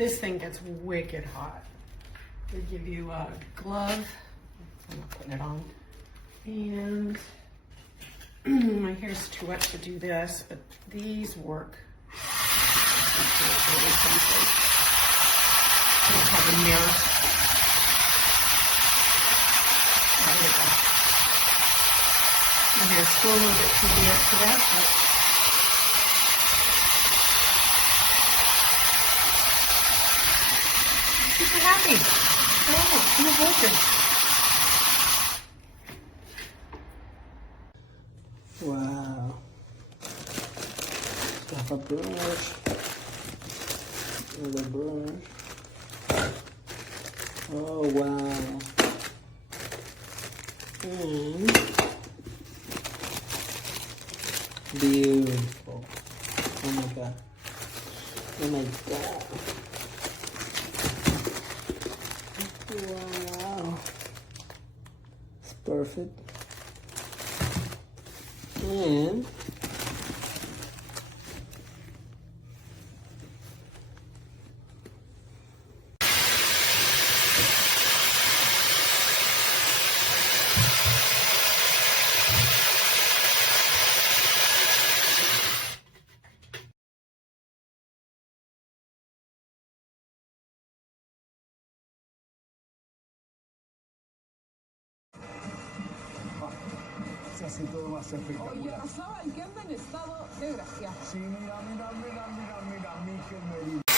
This thing gets wicked hot. They give you a glove. I'm not putting it on. And my hair's too wet to do this, but these work. Really simply. I have a mirror. There we go. My hair's still a little bit too damp for that, but I'm super happy. Oh, new voltage. Wow. Have a brush. Another brush. Oh wow. And beautiful. Oh my god. Oh my god. Wow. It's perfect. And se hace todo más espectacular. Oye, Razábal, que anda en estado de gracia. Sí, mira, mi qué merito.